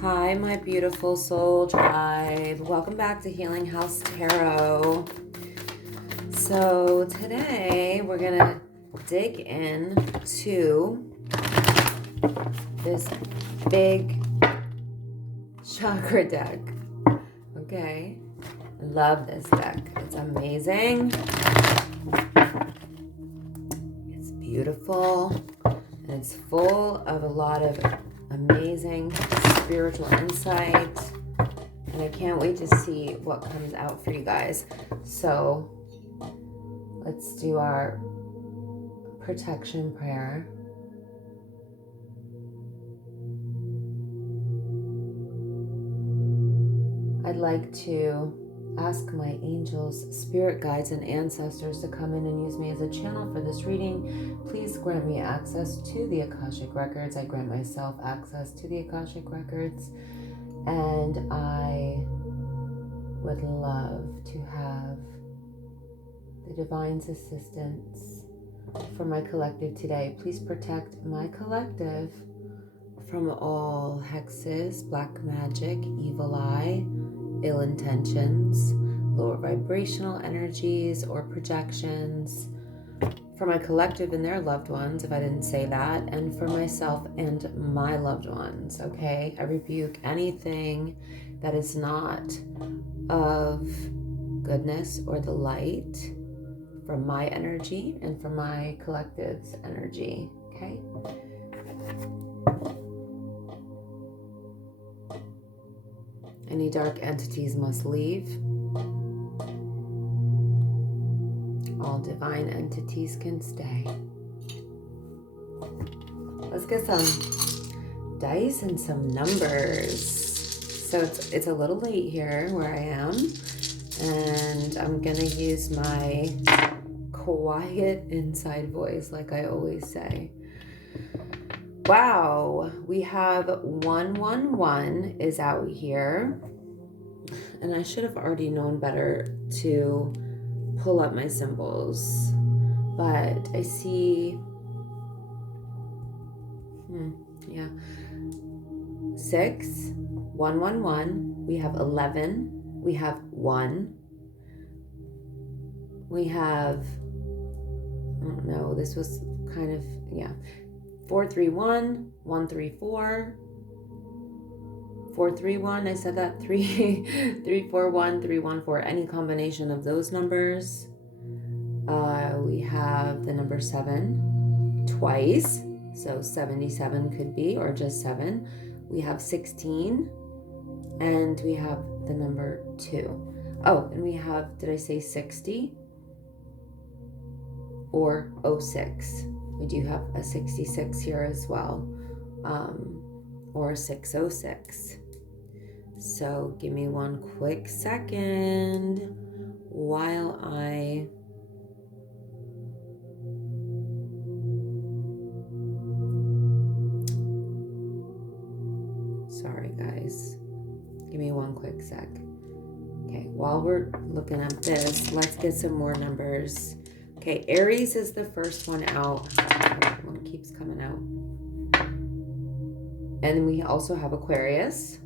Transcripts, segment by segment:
Hi, my beautiful soul tribe. Welcome back to Healing House Tarot. So today we're going to dig into this big chakra deck. Okay. I love this deck. It's amazing. It's beautiful. And it's full of a lot of amazing spiritual insight. And I can't wait to see what comes out for you guys. So let's do our protection prayer. I'd like to ask my angels, spirit guides, and ancestors to come in and use me as a channel for this reading. Please grant me access to the Akashic Records. I grant myself access to the Akashic Records. And I would love to have the Divine's assistance for my collective today. Please protect my collective from all hexes, black magic, evil eye, ill intentions, lower vibrational energies or projections, for my collective and their loved ones, if I didn't say that, and for myself and my loved ones, okay? I rebuke anything that is not of goodness or the light from my energy and from my collective's energy, okay? Any dark entities must leave. All divine entities can stay. Let's get some dice and some numbers. So it's a little late here where I am, and I'm gonna use my quiet inside voice like I always say. Wow, we have 111 is out here, and I should have already known better to pull up my symbols, but I see 6, 111, we have 11, we have 1, we have, I don't know, this was kind of, 431, 134, 431, I said that, 341, 314, any combination of those numbers. We have the number 7 twice, so 77 could be, or just 7. We have 16, and we have the number 2. Oh, and we have, did I say 60? Or 06. We do have a 66 here as well, or a 606. So give me one quick second while I sorry guys, give me one quick sec. Okay, while we're looking at this, let's get some more numbers. Okay, Aries is the first one out. One keeps coming out. And we also have Aquarius.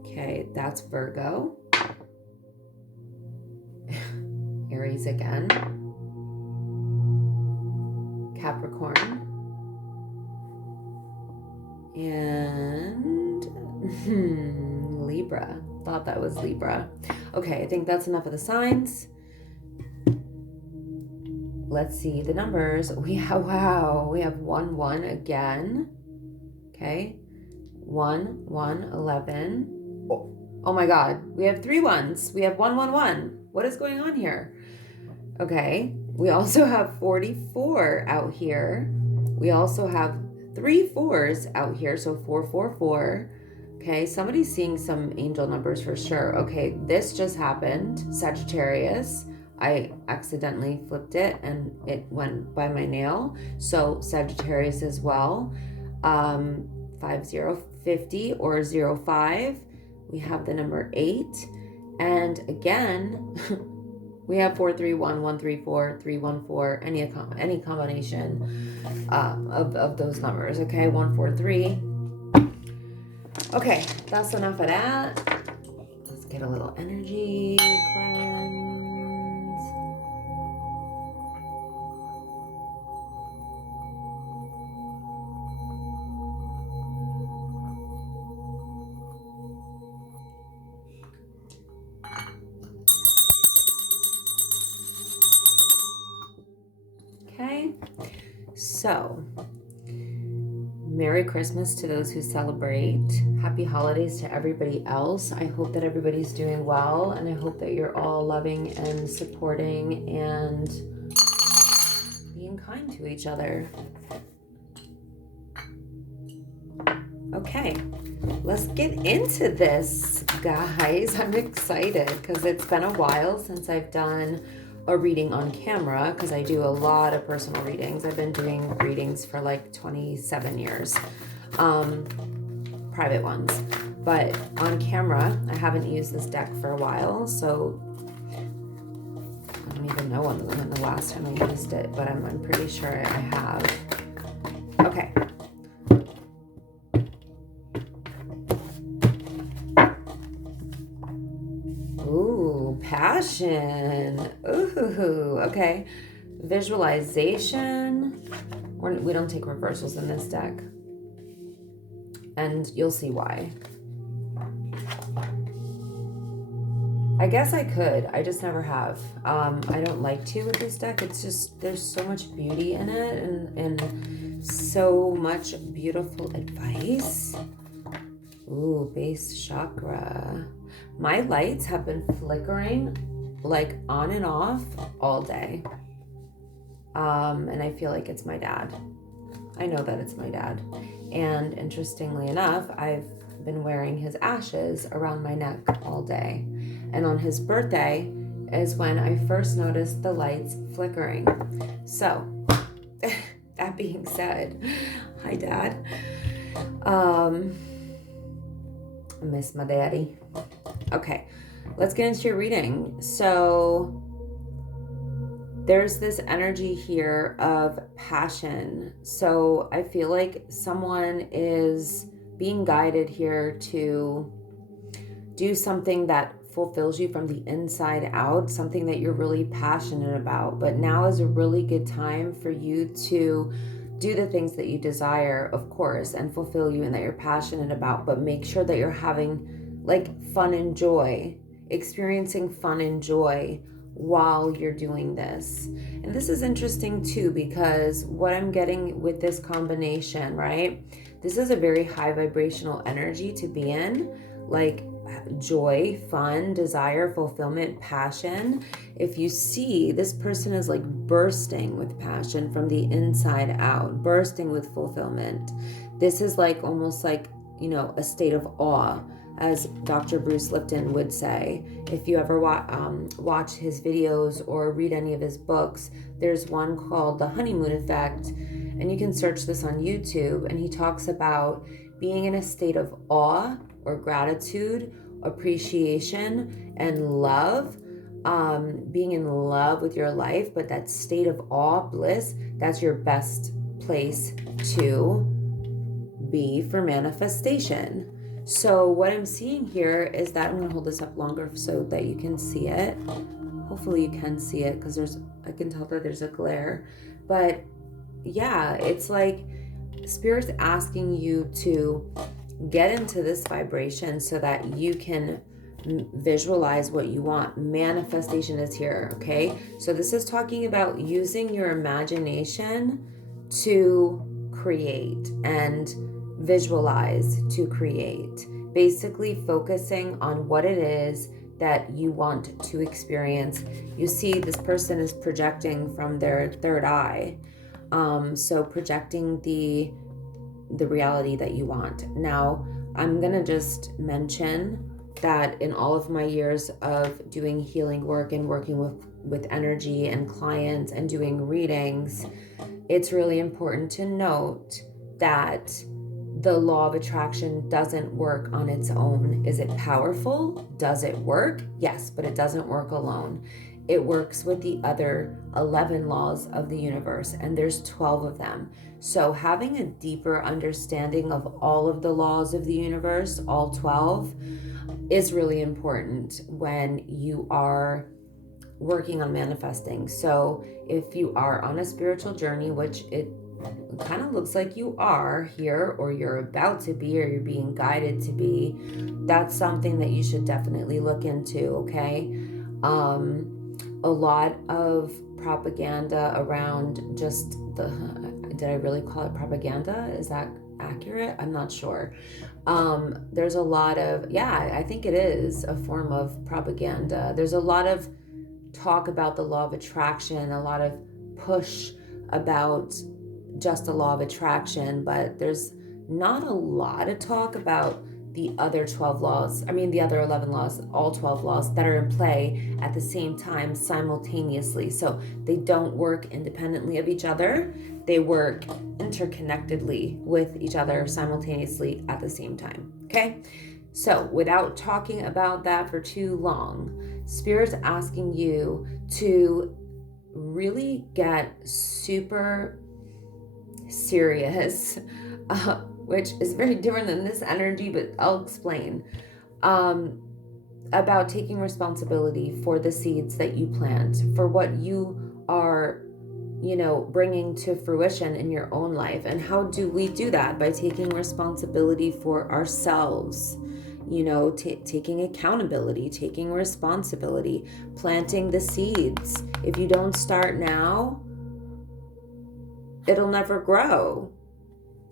Okay, that's Virgo. Aries again. Capricorn. And Libra. Thought that was Libra. Okay, I think that's enough of the signs. Let's see the numbers. We have 1 again. Okay. 1 1 11. Oh my god, we have 3 1s. We have 111. What is going on here? Okay, we also have 44 out here. We also have 3 4s out here, so 444. Okay, somebody's seeing some angel numbers for sure. Okay, this just happened. Sagittarius. I accidentally flipped it and it went by my nail. So Sagittarius as well. 5050 or 05. We have the number 8. And again, We have 431, 134, 314, any combination of those numbers, okay? 143. Okay, that's enough of that. Let's get a little energy cleanse. Okay, so Merry Christmas to those who celebrate. Happy holidays to everybody else. I hope that everybody's doing well, and I hope that you're all loving and supporting and being kind to each other. Okay, let's get into this, guys. I'm excited because it's been a while since I've done a reading on camera, because I do a lot of personal readings. I've been doing readings for like 27 years, private ones, but on camera I haven't used this deck for a while, so I don't even know when the last time I used it, but I'm pretty sure I have. Okay. Ooh, passion. Ooh, okay. Visualization. We don't take reversals in this deck. And you'll see why. I guess I could. I just never have. I don't like to with this deck. It's just, there's so much beauty in it and so much beautiful advice. Ooh, base chakra. My lights have been flickering like on and off all day. And I feel like it's my dad. I know that it's my dad. And interestingly enough, I've been wearing his ashes around my neck all day. And on his birthday is when I first noticed the lights flickering. So, that being said, hi, Dad. I miss my daddy. Okay, let's get into your reading. So there's this energy here of passion. So I feel like someone is being guided here to do something that fulfills you from the inside out, something that you're really passionate about. But now is a really good time for you to do the things that you desire, of course, and fulfill you and that you're passionate about, but make sure that you're having like fun and joy, experiencing fun and joy while you're doing this. And this is interesting too, because what I'm getting with this combination, right? This is a very high vibrational energy to be in, like joy, fun, desire, fulfillment, passion. If you see, this person is like bursting with passion from the inside out, bursting with fulfillment. This is like almost like, you know, a state of awe, as Dr. Bruce Lipton would say. If you ever watch his videos or read any of his books, there's one called The Honeymoon Effect, and you can search this on YouTube, and he talks about being in a state of awe or gratitude, appreciation, and love, being in love with your life, but that state of awe, bliss, that's your best place to be for manifestation. So what I'm seeing here is that, I'm going to hold this up longer so that you can see it. Hopefully you can see it, because I can tell that there's a glare. But yeah, it's like Spirit's asking you to get into this vibration so that you can visualize what you want. Manifestation is here, okay? So this is talking about using your imagination to create and visualize to create. Basically focusing on what it is that you want to experience. You see, this person is projecting from their third eye. So projecting the reality that you want. Now, I'm gonna just mention that in all of my years of doing healing work and working with energy and clients and doing readings, it's really important to note that the law of attraction doesn't work on its own. Is it powerful? Does it work? Yes, but it doesn't work alone. it works with the other 11 laws of the universe, and there's 12 of them. So having a deeper understanding of all of the laws of the universe, all 12, is really important when you are working on manifesting. So if you are on a spiritual journey, which it kind of looks like you are here, or you're about to be, or you're being guided to be, that's something that you should definitely look into, okay? A lot of propaganda around just did I really call it propaganda? Is that accurate? I'm not sure. There's a lot of, yeah, I think it is a form of propaganda. There's a lot of talk about the law of attraction, a lot of push about just the law of attraction, but there's not a lot of talk about the other 12 laws. I mean, the other 11 laws, all 12 laws that are in play at the same time simultaneously. So they don't work independently of each other. They work interconnectedly with each other simultaneously at the same time. Okay? So without talking about that for too long, Spirit's asking you to really get super serious, which is very different than this energy, but I'll explain, about taking responsibility for the seeds that you plant, for what you are, bringing to fruition in your own life. And how do we do that? By taking responsibility for ourselves, taking accountability, taking responsibility, planting the seeds. If you don't start now, it'll never grow.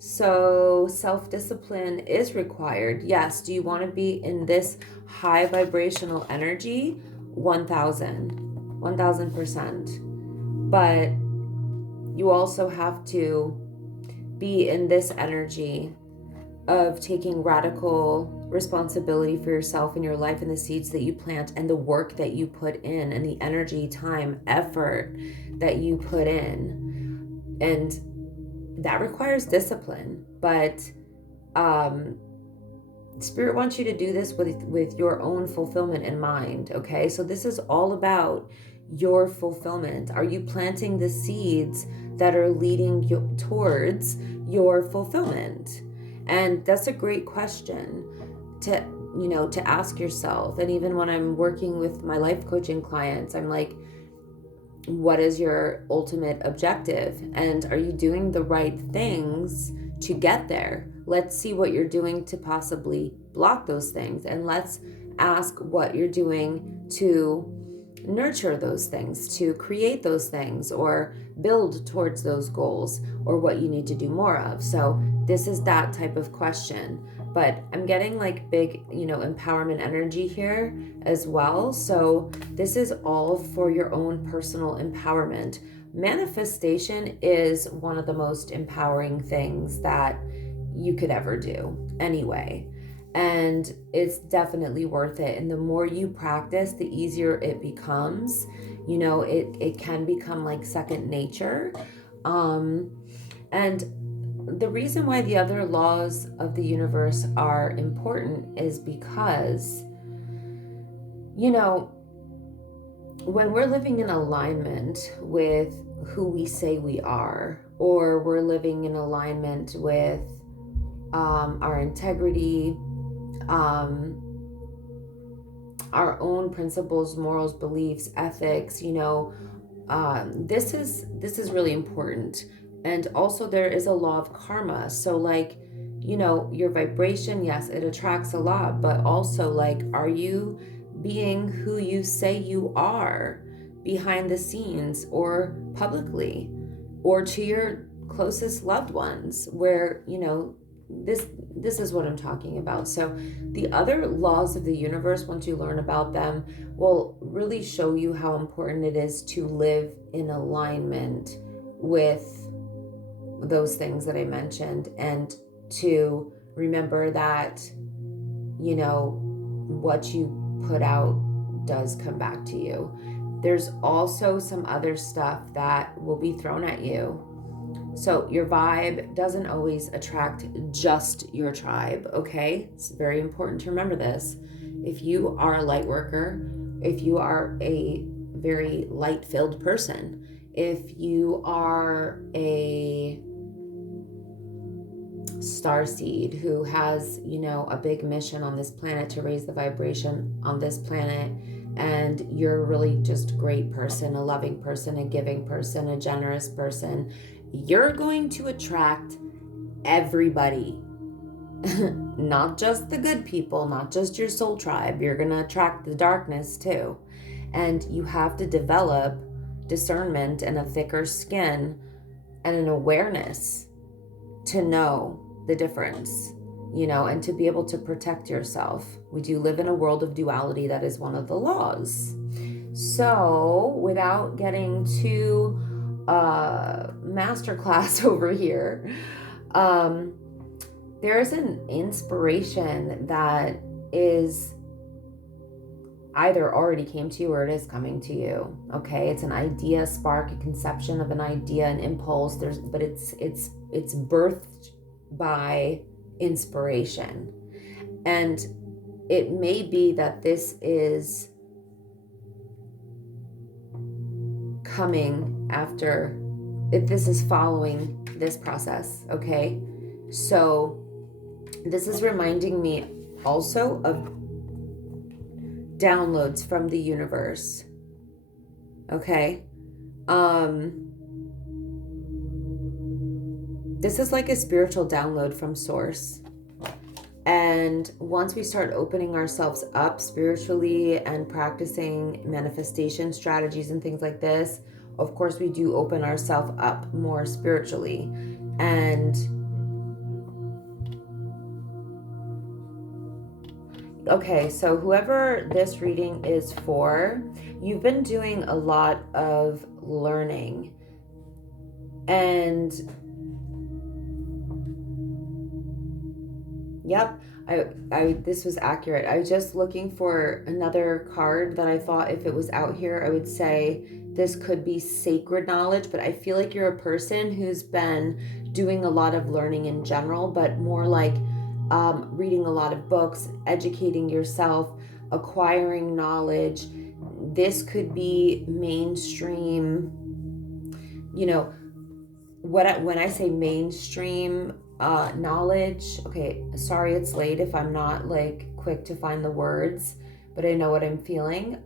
So self-discipline is required. Yes. Do you want to be in this high vibrational energy? 1000%. But you also have to be in this energy of taking radical responsibility for yourself and your life and the seeds that you plant and the work that you put in and the energy, time, effort that you put in. And that requires discipline, but Spirit wants you to do this with your own fulfillment in mind, okay? So this is all about your fulfillment. Are you planting the seeds that are leading you towards your fulfillment? And that's a great question to ask yourself. And even when I'm working with my life coaching clients, I'm like, what is your ultimate objective? And are you doing the right things to get there? Let's see what you're doing to possibly block those things. And let's ask what you're doing to nurture those things, to create those things, or build towards those goals, or what you need to do more of. So this is that type of question. But I'm getting like big, empowerment energy here as well. So this is all for your own personal empowerment. Manifestation is one of the most empowering things that you could ever do anyway. And it's definitely worth it. And the more you practice, the easier it becomes. It can become like second nature. And the reason why the other laws of the universe are important is because, when we're living in alignment with who we say we are, or we're living in alignment with our integrity, our own principles, morals, beliefs, ethics, this is really important. And also there is a law of karma. So like, your vibration, yes, it attracts a lot, but also like, are you being who you say you are behind the scenes or publicly or to your closest loved ones, where, this is what I'm talking about. So the other laws of the universe, once you learn about them, will really show you how important it is to live in alignment with those things that I mentioned, and to remember that, what you put out does come back to you. There's also some other stuff that will be thrown at you. So your vibe doesn't always attract just your tribe, okay? It's very important to remember this. If you are a light worker, if you are a very light-filled person. If you are a starseed who has, a big mission on this planet to raise the vibration on this planet, and you're really just a great person, a loving person, a giving person, a generous person, you're going to attract everybody. Not just the good people, not just your soul tribe. You're going to attract the darkness too. And you have to develop discernment and a thicker skin and an awareness to know the difference, and to be able to protect yourself. We do live in a world of duality. That is one of the laws. So without getting too masterclass over here, there's an inspiration that is either already came to you or it is coming to you. Okay, it's an idea, spark, a conception of an idea, an impulse. But it's birthed by inspiration, and it may be that this is coming after, if this is following this process. Okay, so this is reminding me also of downloads from the universe. Okay, this is like a spiritual download from source. And once we start opening ourselves up spiritually and practicing manifestation strategies and things like this, of course we do open ourselves up more spiritually. And okay, so whoever this reading is for, you've been doing a lot of learning. And yep, I this was accurate. I was just looking for another card that I thought if it was out here, I would say this could be sacred knowledge, but I feel like you're a person who's been doing a lot of learning in general, but more like reading a lot of books, educating yourself, acquiring knowledge. This could be mainstream, when I say mainstream knowledge, okay, sorry it's late if I'm not like quick to find the words, but I know what I'm feeling.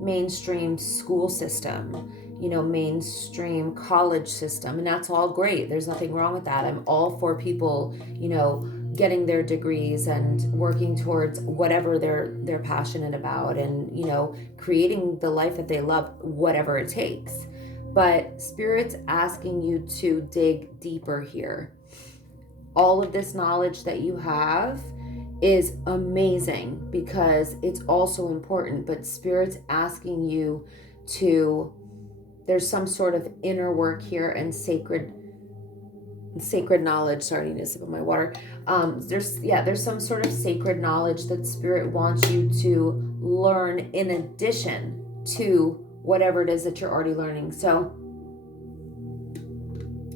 Mainstream school system, mainstream college system, and that's all great. There's nothing wrong with that. I'm all for people, getting their degrees and working towards whatever they're passionate about, and creating the life that they love, whatever it takes. But Spirit's asking you to dig deeper here. All of this knowledge that you have is amazing because it's also important, but Spirit's asking you to, there's some sort of inner work here and sacred knowledge. Sorry, I need a sip of my water. There's some sort of sacred knowledge that Spirit wants you to learn in addition to whatever it is that you're already learning. So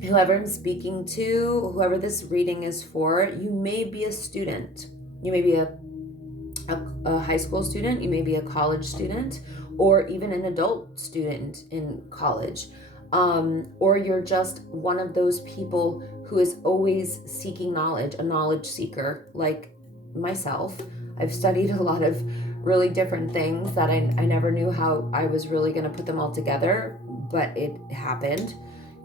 whoever I'm speaking to, whoever this reading is for, you may be a student. You may be a high school student. You may be a college student, or even an adult student in college. Or you're just one of those people who is always seeking knowledge, a knowledge seeker like myself. I've studied a lot of really different things that I never knew how I was really going to put them all together, but it happened.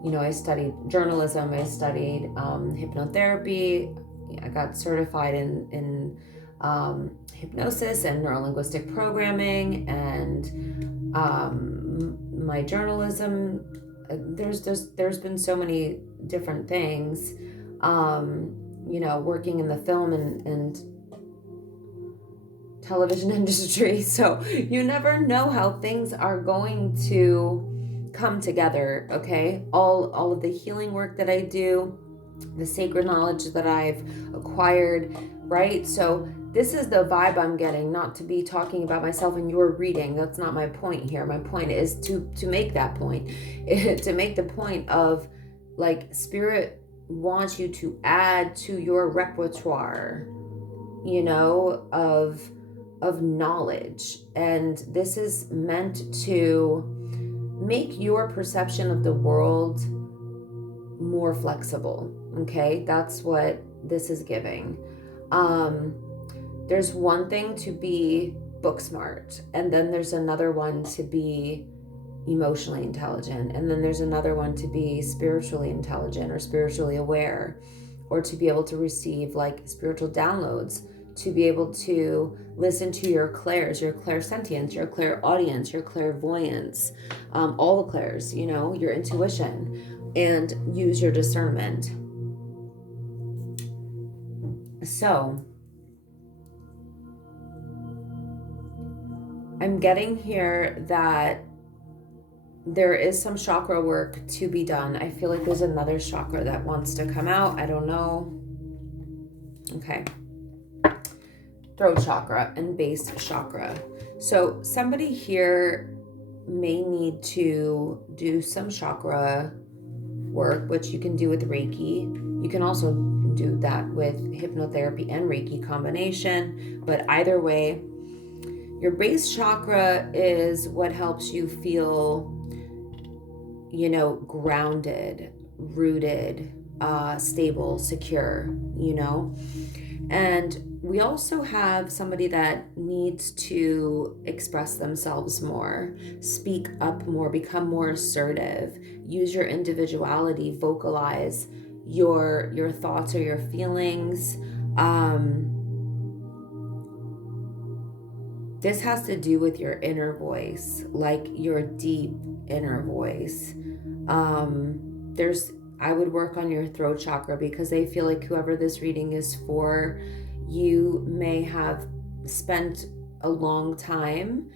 I studied journalism, I studied hypnotherapy, I got certified in hypnosis and neurolinguistic programming, and my journalism. There's been so many different things, working in the film and television industry. So you never know how things are going to come together. Okay, all of the healing work that I do, the sacred knowledge that I've acquired, right? So this is the vibe I'm getting, not to be talking about myself in your reading. That's not my point here. My point is to make that point, to make the point of like Spirit wants you to add to your repertoire, of knowledge. And this is meant to make your perception of the world more flexible. Okay, that's what this is giving. There's one thing to be book smart, and then there's another one to be emotionally intelligent, and then there's another one to be spiritually intelligent or spiritually aware, or to be able to receive like spiritual downloads, to be able to listen to your clairs, your clairsentience, your clairaudience, your clairvoyance, all the clairs, you know, your intuition, and use your discernment. So I'm getting here that there is some chakra work to be done. I feel like there's another chakra that wants to come out. I don't know. Okay. Throat chakra and base chakra. So somebody here may need to do some chakra work, which you can do with Reiki. You can also do that with hypnotherapy and Reiki combination. But either way, your base chakra is what helps you feel, you know, grounded, rooted, stable, secure, you know. And we also have somebody that needs to express themselves more, speak up more, become more assertive, use your individuality, vocalize your thoughts or your feelings. This has to do with your inner voice, like your deep inner voice. I would work on your throat chakra, because I feel like whoever this reading is for, you may have spent a long time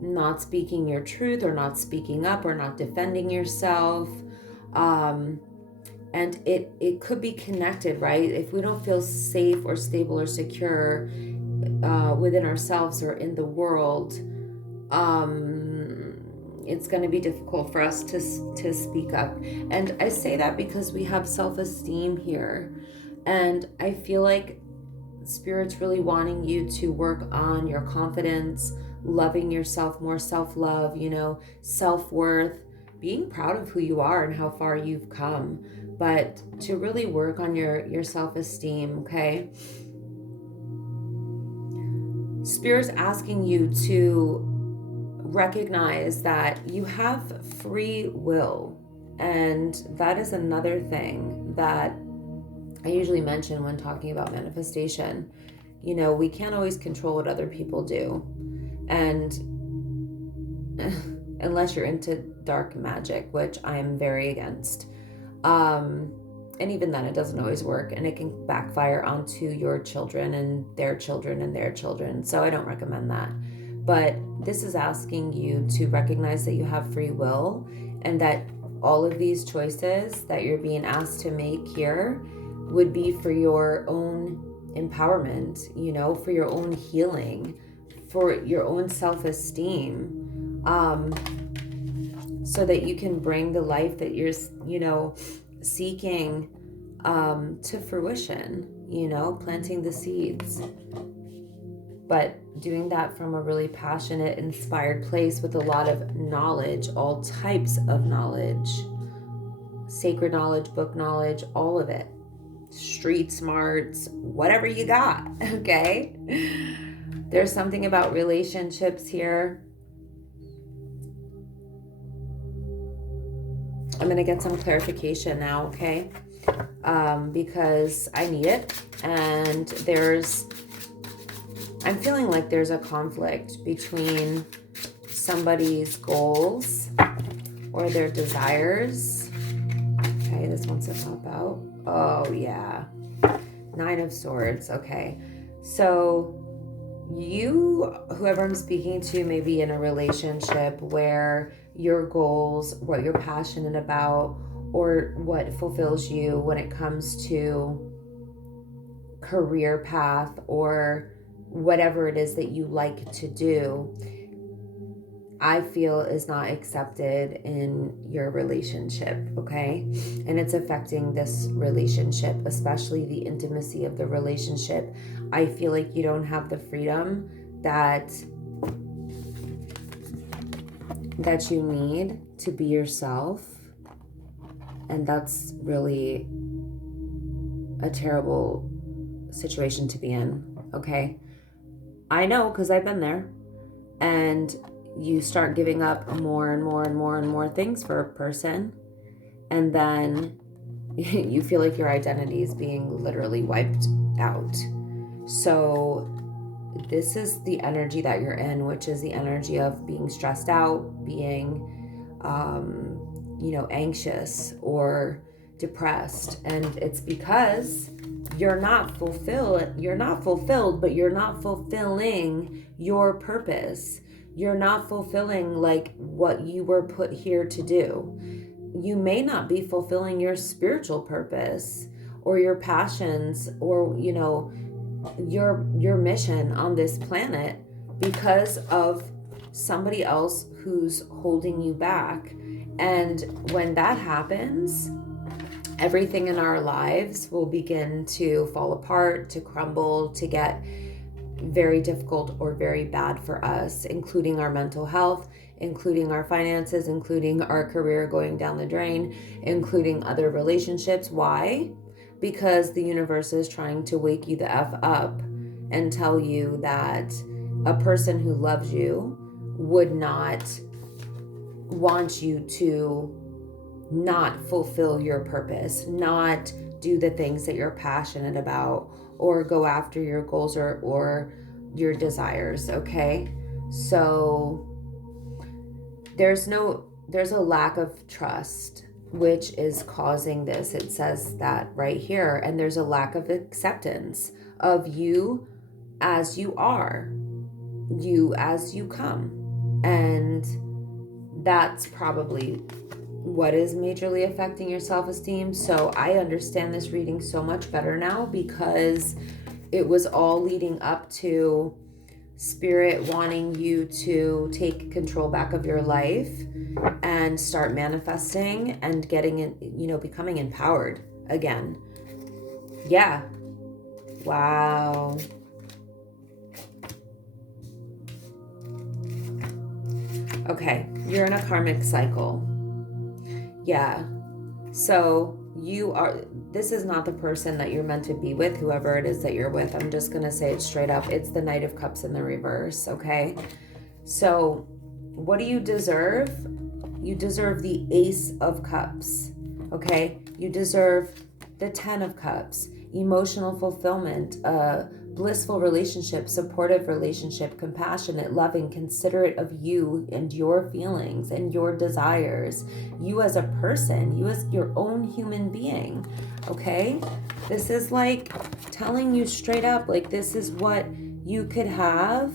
not speaking your truth, or not speaking up, or not defending yourself. And it could be connected, right? If we don't feel safe or stable or secure within ourselves or in the world, it's going to be difficult for us to speak up. And I say that because we have self-esteem here, and I feel like Spirit's really wanting you to work on your confidence, loving yourself, more self-love, you know, self-worth, being proud of who you are and how far you've come, but to really work on your self-esteem. Okay, Spirit's asking you to recognize that you have free will. And that is another thing that I usually mention when talking about manifestation. You know, we can't always control what other people do. And unless you're into dark magic, which I am very against. And even then, it doesn't always work, and it can backfire onto your children and their children and their children. So I don't recommend that. But this is asking you to recognize that you have free will, and that all of these choices that you're being asked to make here would be for your own empowerment, you know, for your own healing, for your own self-esteem, so that you can bring the life that you're, you know, seeking to fruition, you know, planting the seeds. But doing that from a really passionate, inspired place with a lot of knowledge, all types of knowledge, sacred knowledge, book knowledge, all of it, street smarts, whatever you got, okay? There's something about relationships here. I'm going to get some clarification now, okay? Because I need it. And I'm feeling like there's a conflict between somebody's goals or their desires. Okay, this wants to pop out. Oh, yeah. 9 of Swords. Okay. So you, whoever I'm speaking to, may be in a relationship where your goals, what you're passionate about, or what fulfills you when it comes to career path or whatever it is that you like to do, I feel is not accepted in your relationship, okay? And it's affecting this relationship, especially the intimacy of the relationship. I feel like you don't have the freedom that you need to be yourself. And that's really a terrible situation to be in, okay? I know, because I've been there. And you start giving up more and more and more and more things for a person. And then you feel like your identity is being literally wiped out. So this is the energy that you're in, which is the energy of being stressed out, being, anxious or depressed. And it's because you're not fulfilled, but you're not fulfilling your purpose. You're not fulfilling like what you were put here to do. You may not be fulfilling your spiritual purpose or your passions or, your mission on this planet because of somebody else who's holding you back. And when that happens, everything in our lives will begin to fall apart, to crumble, to get very difficult or very bad for us, including our mental health, including our finances, including our career going down the drain, including other relationships. Why? Because the universe is trying to wake you the F up and tell you that a person who loves you would not want you to not fulfill your purpose, not do the things that you're passionate about, or go after your goals or your desires, okay? So there's a lack of trust, which is causing this. It says that right here. And there's a lack of acceptance of you as you are, you as you come. And that's probably what is majorly affecting your self-esteem. So I understand this reading so much better now, because it was all leading up to Spirit wanting you to take control back of your life and start manifesting and getting in, becoming empowered again. Yeah. Wow. Okay, you're in a karmic cycle. Yeah. So this is not the person that you're meant to be with, whoever it is that you're with. I'm just going to say it straight up. It's the Knight of Cups in the reverse, okay? So what do you deserve? You deserve the Ace of Cups, okay? You deserve the 10 of Cups, emotional fulfillment, blissful relationship, supportive relationship, compassionate, loving, considerate of you and your feelings and your desires, you as a person, you as your own human being, okay? This is like telling you straight up, like, this is what you could have,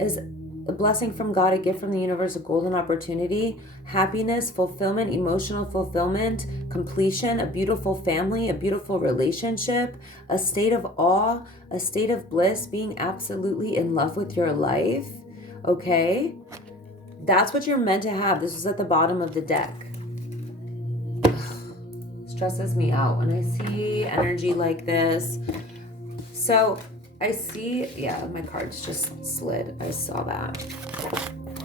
is a blessing from God, a gift from the universe, a golden opportunity, happiness, fulfillment, emotional fulfillment, completion, a beautiful family, a beautiful relationship, a state of awe, a state of bliss, being absolutely in love with your life, okay? That's what you're meant to have. This is at the bottom of the deck. Stresses me out when I see energy like this. So I see, yeah, my cards just slid. I saw that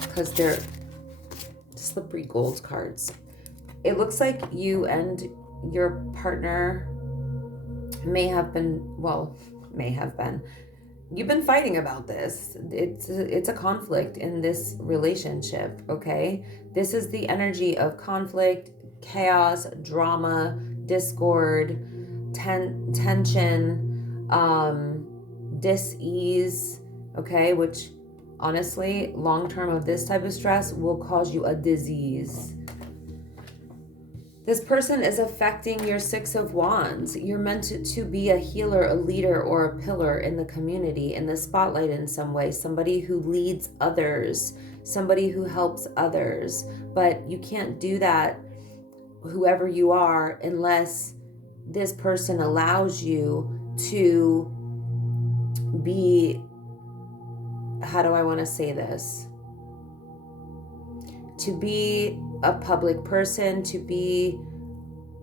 because they're slippery gold cards. It looks like you and your partner may have been, you've been fighting about this. It's a conflict in this relationship, okay? This is the energy of conflict, chaos, drama, discord, tension, dis-ease, okay, which honestly, long-term of this type of stress will cause you a disease. This person is affecting your Six of Wands. You're meant to be a healer, a leader, or a pillar in the community, in the spotlight in some way, somebody who leads others, somebody who helps others. But you can't do that, whoever you are, unless this person allows you to be, how do I want to say this? To be a public person, to be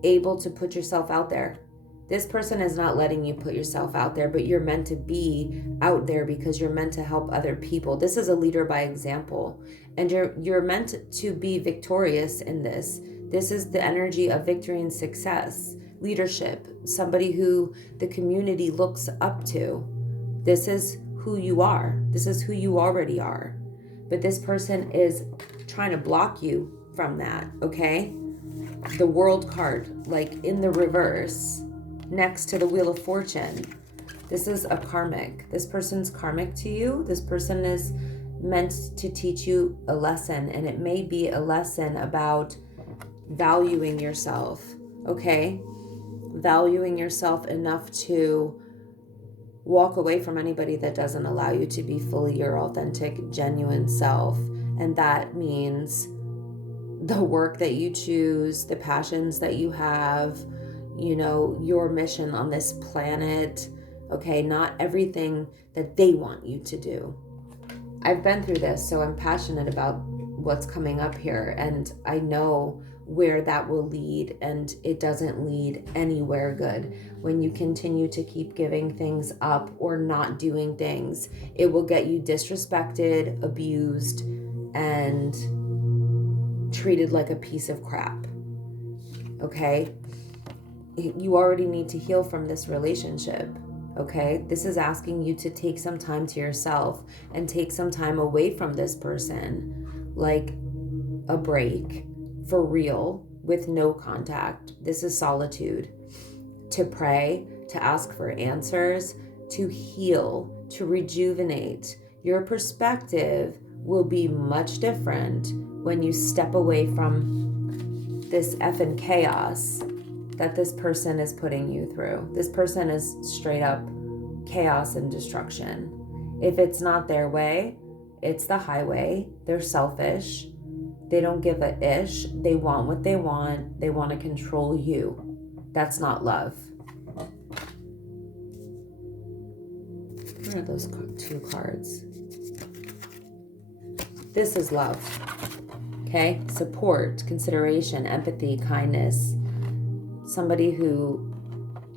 able to put yourself out there. This person is not letting you put yourself out there, but you're meant to be out there because you're meant to help other people. This is a leader by example, and you're meant to be victorious in this. This is the energy of victory and success, leadership, somebody who the community looks up to. This is who you are. This is who you already are. But this person is trying to block you from that, okay? The World card, like in the reverse, next to the Wheel of Fortune. This is a karmic. This person's karmic to you. This person is meant to teach you a lesson, and it may be a lesson about valuing yourself, okay? Valuing yourself enough to walk away from anybody that doesn't allow you to be fully your authentic, genuine self. And that means the work that you choose, the passions that you have, you know, your mission on this planet, okay? Not everything that they want you to do. I've been through this, so I'm passionate about what's coming up here, and I know where that will lead, and it doesn't lead anywhere good. When you continue to keep giving things up or not doing things, it will get you disrespected, abused, and treated like a piece of crap, okay? You already need to heal from this relationship, okay? This is asking you to take some time to yourself and take some time away from this person, like a break, for real, with no contact. This is solitude. To pray, to ask for answers, to heal, to rejuvenate. Your perspective will be much different when you step away from this effing chaos that this person is putting you through. This person is straight up chaos and destruction. If it's not their way, it's the highway. They're selfish. They don't give a ish. They want what they want. They want to control you. That's not love. What are those two cards? This is love. Okay? Support, consideration, empathy, kindness. Somebody who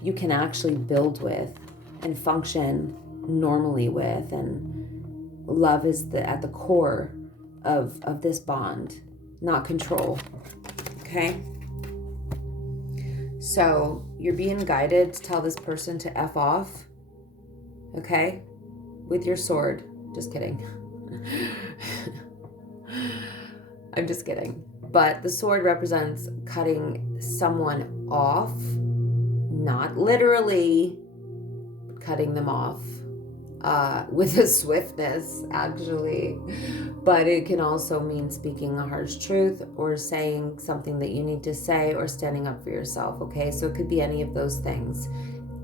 you can actually build with and function normally with, and love is at the core of this bond, not control. Okay? So you're being guided to tell this person to F off, okay? With your sword. Just kidding. I'm just kidding. But the sword represents cutting someone off, not literally cutting them off with a swiftness, actually. But it can also mean speaking a harsh truth or saying something that you need to say or standing up for yourself, okay? So it could be any of those things.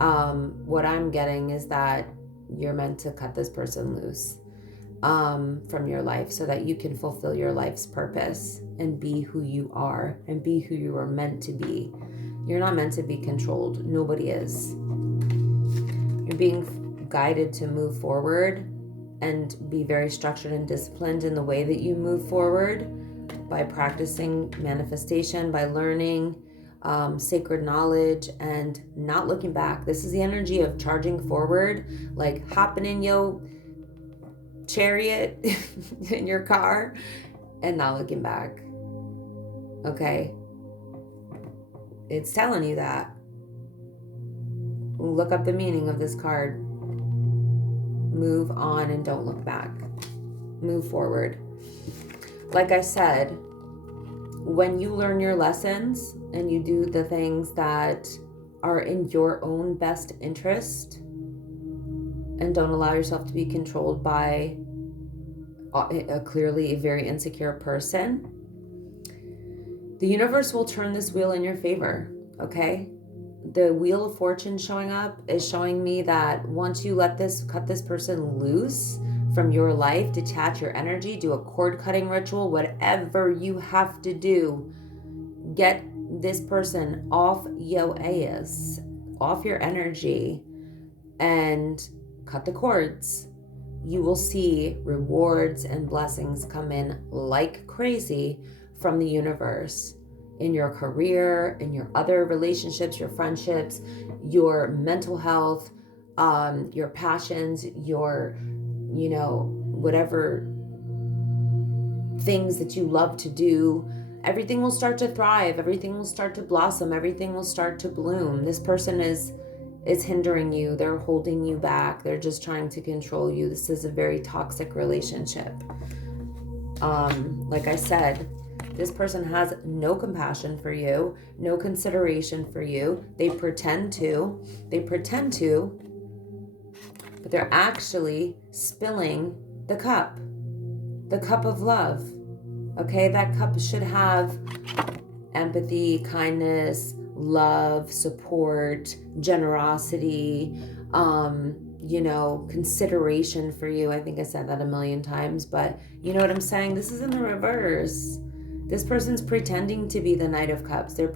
What I'm getting is that you're meant to cut this person loose from your life so that you can fulfill your life's purpose and be who you are and be who you are meant to be. You're not meant to be controlled. Nobody is. You're being guided to move forward and be very structured and disciplined in the way that you move forward by practicing manifestation, by learning sacred knowledge and not looking back. This is the energy of charging forward, like hopping in your chariot in your car and not looking back. Okay? It's telling you that. Look up the meaning of this card. Move on and don't look back. Move forward. Like I said, when you learn your lessons and you do the things that are in your own best interest and don't allow yourself to be controlled by clearly a very insecure person, the universe will turn this wheel in your favor, okay? The Wheel of Fortune showing up is showing me that once you cut this person loose from your life, detach your energy, do a cord cutting ritual, whatever you have to do, get this person off your ass, off your energy, and cut the cords. You will see rewards and blessings come in like crazy from the universe. in your career, in your other relationships, your friendships, your mental health, your passions, your, whatever things that you love to do. Everything will start to thrive. Everything will start to blossom. Everything will start to bloom. This person is hindering you. They're holding you back. They're just trying to control you. This is a very toxic relationship. Like I said, this person has no compassion for you, no consideration for you. They pretend to, but they're actually spilling the cup of love. Okay, that cup should have empathy, kindness, love, support, generosity, consideration for you. I think I said that a million times, but you know what I'm saying? This is in the reverse. This person's pretending to be the Knight of Cups. They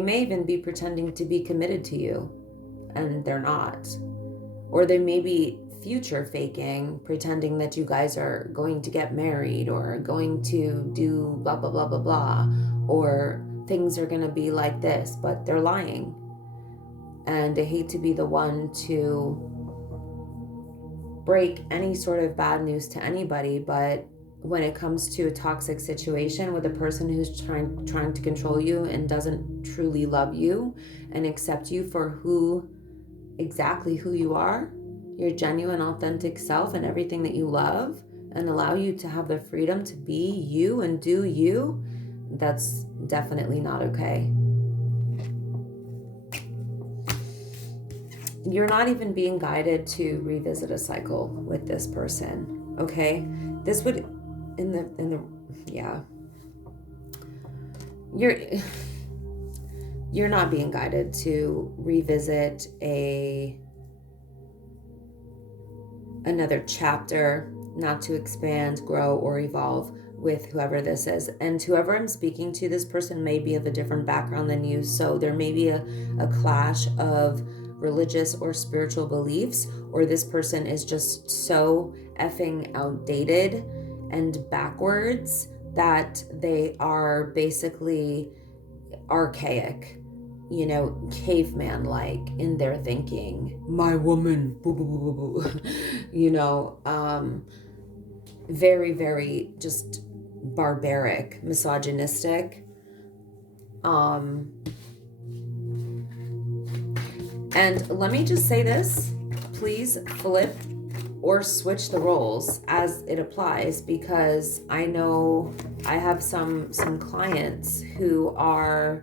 may even be pretending to be committed to you, and they're not. Or they may be future faking, pretending that you guys are going to get married or going to do blah, blah, blah, blah, blah, or things are going to be like this, but they're lying. And I hate to be the one to break any sort of bad news to anybody, but when it comes to a toxic situation with a person who's trying to control you and doesn't truly love you and accept you for exactly who you are, your genuine, authentic self and everything that you love, and allow you to have the freedom to be you and do you, that's definitely not okay. You're not even being guided to revisit a cycle with this person, okay? This would, you're not being guided to revisit another chapter, not to expand, grow, or evolve with whoever this is. And whoever I'm speaking to, this person may be of a different background than you, so there may be a clash of religious or spiritual beliefs, or this person is just so effing outdated and backwards that they are basically archaic, caveman-like in their thinking. My woman, boo, boo, boo, boo, boo. Very, very just barbaric, misogynistic. And let me just say this, please flip or switch the roles as it applies, because I know I have some clients who are,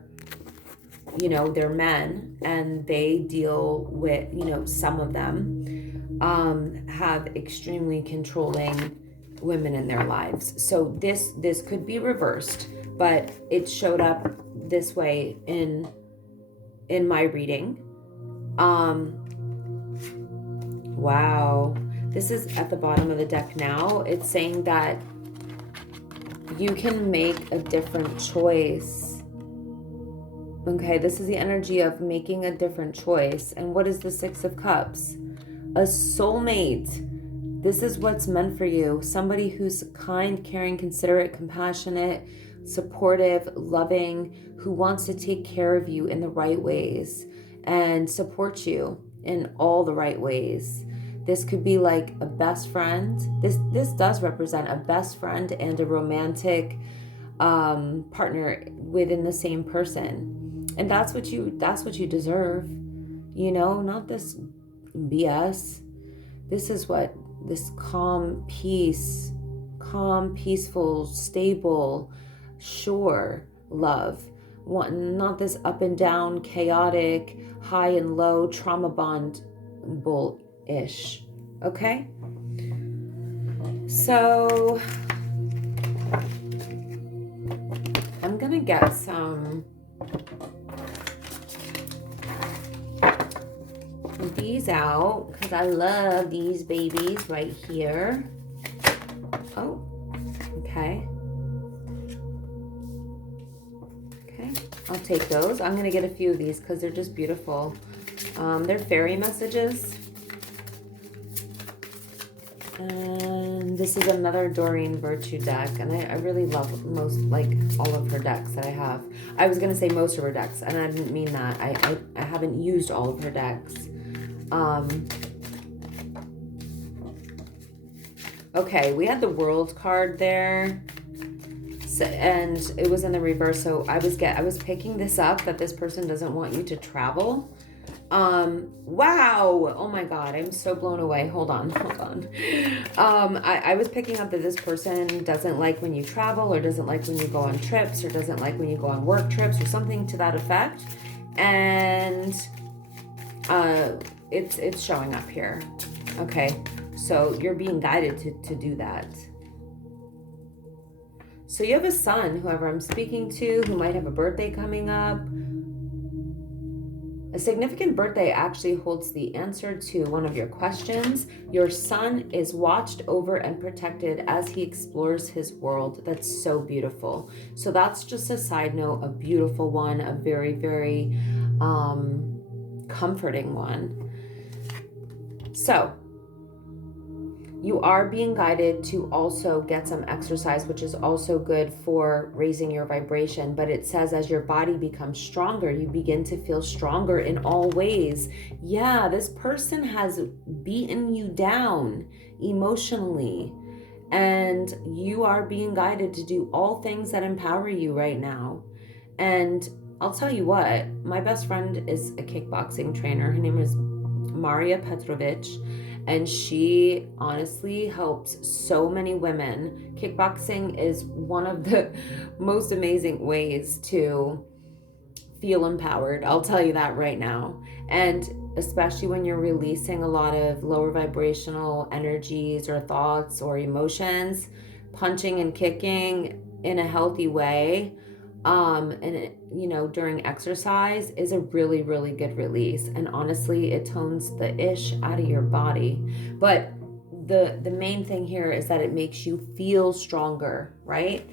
they're men, and they deal with, some of them have extremely controlling women in their lives. So this could be reversed, but it showed up this way in my reading. Wow. This is at the bottom of the deck now. It's saying that you can make a different choice. Okay, this is the energy of making a different choice. And what is the Six of Cups? A soulmate. This is what's meant for you. Somebody who's kind, caring, considerate, compassionate, supportive, loving, who wants to take care of you in the right ways and support you in all the right ways. This could be like a best friend. This does represent a best friend and a romantic partner within the same person. And that's what you deserve. Not this BS. This is what this calm, peaceful, stable, sure love. Not this up and down, chaotic, high and low, trauma bond bull-ish. Okay? So I'm gonna get some these out because I love these babies right here. Oh, okay. I'll take those. I'm going to get a few of these because they're just beautiful. They're fairy messages. And this is another Doreen Virtue deck, and I really love most, like, all of her decks that I have. I was gonna say most of her decks, and I didn't mean that. I haven't used all of her decks. Okay, we had the World card there, so, and it was in the reverse. So I was picking this up that this person doesn't want you to travel. Wow. Oh my God. I'm so blown away. Hold on. I was picking up that this person doesn't like when you travel, or doesn't like when you go on trips, or doesn't like when you go on work trips, or something to that effect. And, it's showing up here. Okay. So you're being guided to do that. So you have a son, whoever I'm speaking to, who might have a birthday coming up. A significant birthday actually holds the answer to one of your questions. Your son is watched over and protected as he explores his world. That's so beautiful. So that's just a side note, a beautiful one, a very, very comforting one. So you are being guided to also get some exercise, which is also good for raising your vibration. But it says as your body becomes stronger, you begin to feel stronger in all ways. Yeah, this person has beaten you down emotionally, and you are being guided to do all things that empower you right now. And I'll tell you what, my best friend is a kickboxing trainer. Her name is Maria Petrovich. And she honestly helps so many women. Kickboxing is one of the most amazing ways to feel empowered. I'll tell you that right now. And especially when you're releasing a lot of lower vibrational energies or thoughts or emotions, punching and kicking in a healthy way, during exercise is a really, really good release. And honestly, it tones the ish out of your body. But the main thing here is that it makes you feel stronger, right?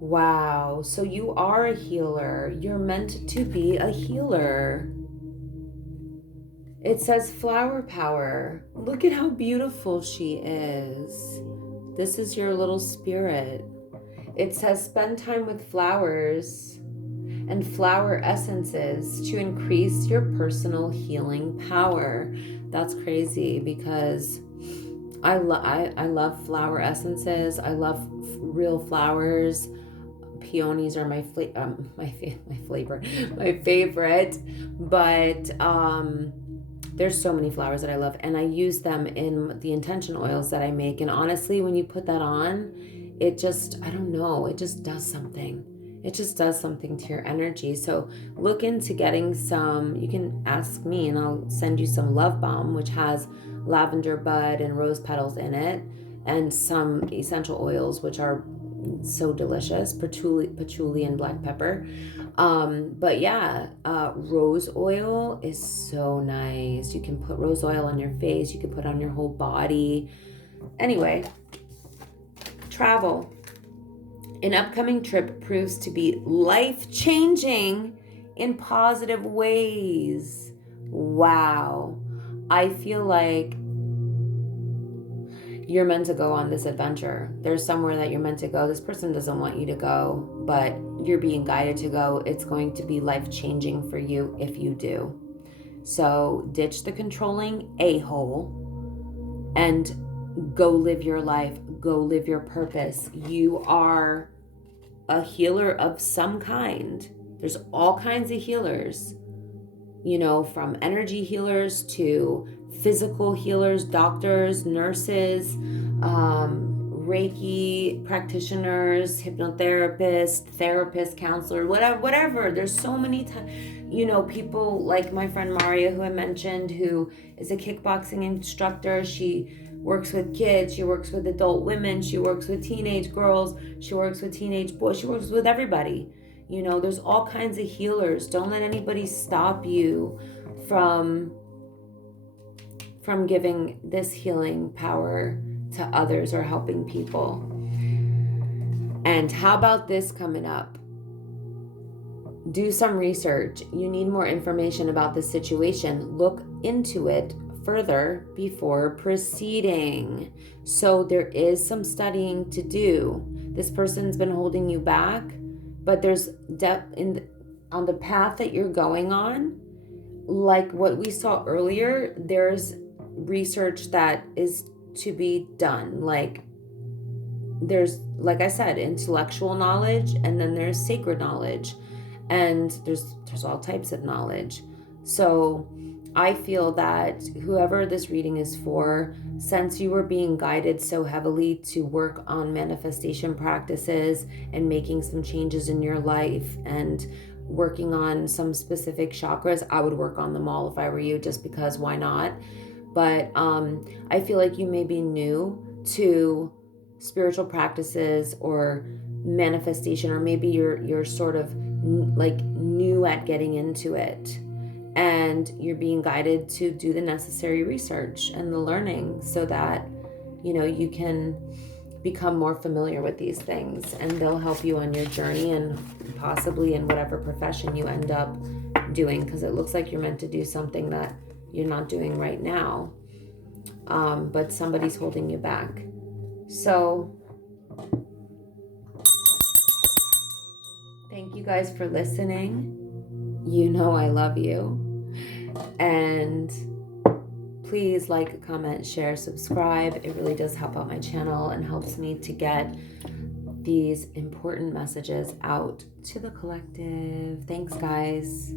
Wow. So you are a healer. You're meant to be a healer. It says flower power. Look at how beautiful she is. This is your little spirit. It says spend time with flowers and flower essences to increase your personal healing power. That's crazy because I love flower essences. I love real flowers. Peonies are my favorite. But there's so many flowers that I love, and I use them in the intention oils that I make. And honestly, when you put that on, it just, I don't know, it just does something. It just does something to your energy. So look into getting some. You can ask me and I'll send you some Love Balm, which has lavender bud and rose petals in it, and some essential oils, which are so delicious, patchouli and black pepper. But yeah, rose oil is so nice. You can put rose oil on your face, you can put on your whole body. Anyway, travel. An upcoming trip proves to be life-changing in positive ways. Wow. I feel like you're meant to go on this adventure. There's somewhere that you're meant to go. This person doesn't want you to go, but you're being guided to go. It's going to be life-changing for you if you do. So ditch the controlling a-hole and go live your life. Go live your purpose. You are a healer of some kind. There's all kinds of healers, from energy healers to physical healers, doctors, nurses, Reiki practitioners, hypnotherapists, therapists, counselor, whatever. There's so many people like my friend Maria, who I mentioned, who is a kickboxing instructor. She works with kids, she works with adult women, she works with teenage girls, she works with teenage boys, she works with everybody. There's all kinds of healers. Don't let anybody stop you from giving this healing power to others or helping people. And how about this coming up? do some research. You need more information about the situation. Look into it further before proceeding. So there is some studying to do. This person's been holding you back, but there's depth on the path that you're going on. Like what we saw earlier, there's research that is to be done. Like there's, like I said, intellectual knowledge, and then there's sacred knowledge, and there's all types of knowledge. So I feel that whoever this reading is for, since you were being guided so heavily to work on manifestation practices and making some changes in your life and working on some specific chakras, I would work on them all if I were you, just because why not? But I feel like you may be new to spiritual practices or manifestation, or maybe you're sort of like new at getting into it, and you're being guided to do the necessary research and the learning so that you can become more familiar with these things, and they'll help you on your journey and possibly in whatever profession you end up doing, because it looks like you're meant to do something that you're not doing right now, but somebody's holding you back. So thank you guys for listening. I love you. And please like, comment, share, subscribe. It really does help out my channel and helps me to get these important messages out to the collective. Thanks, guys.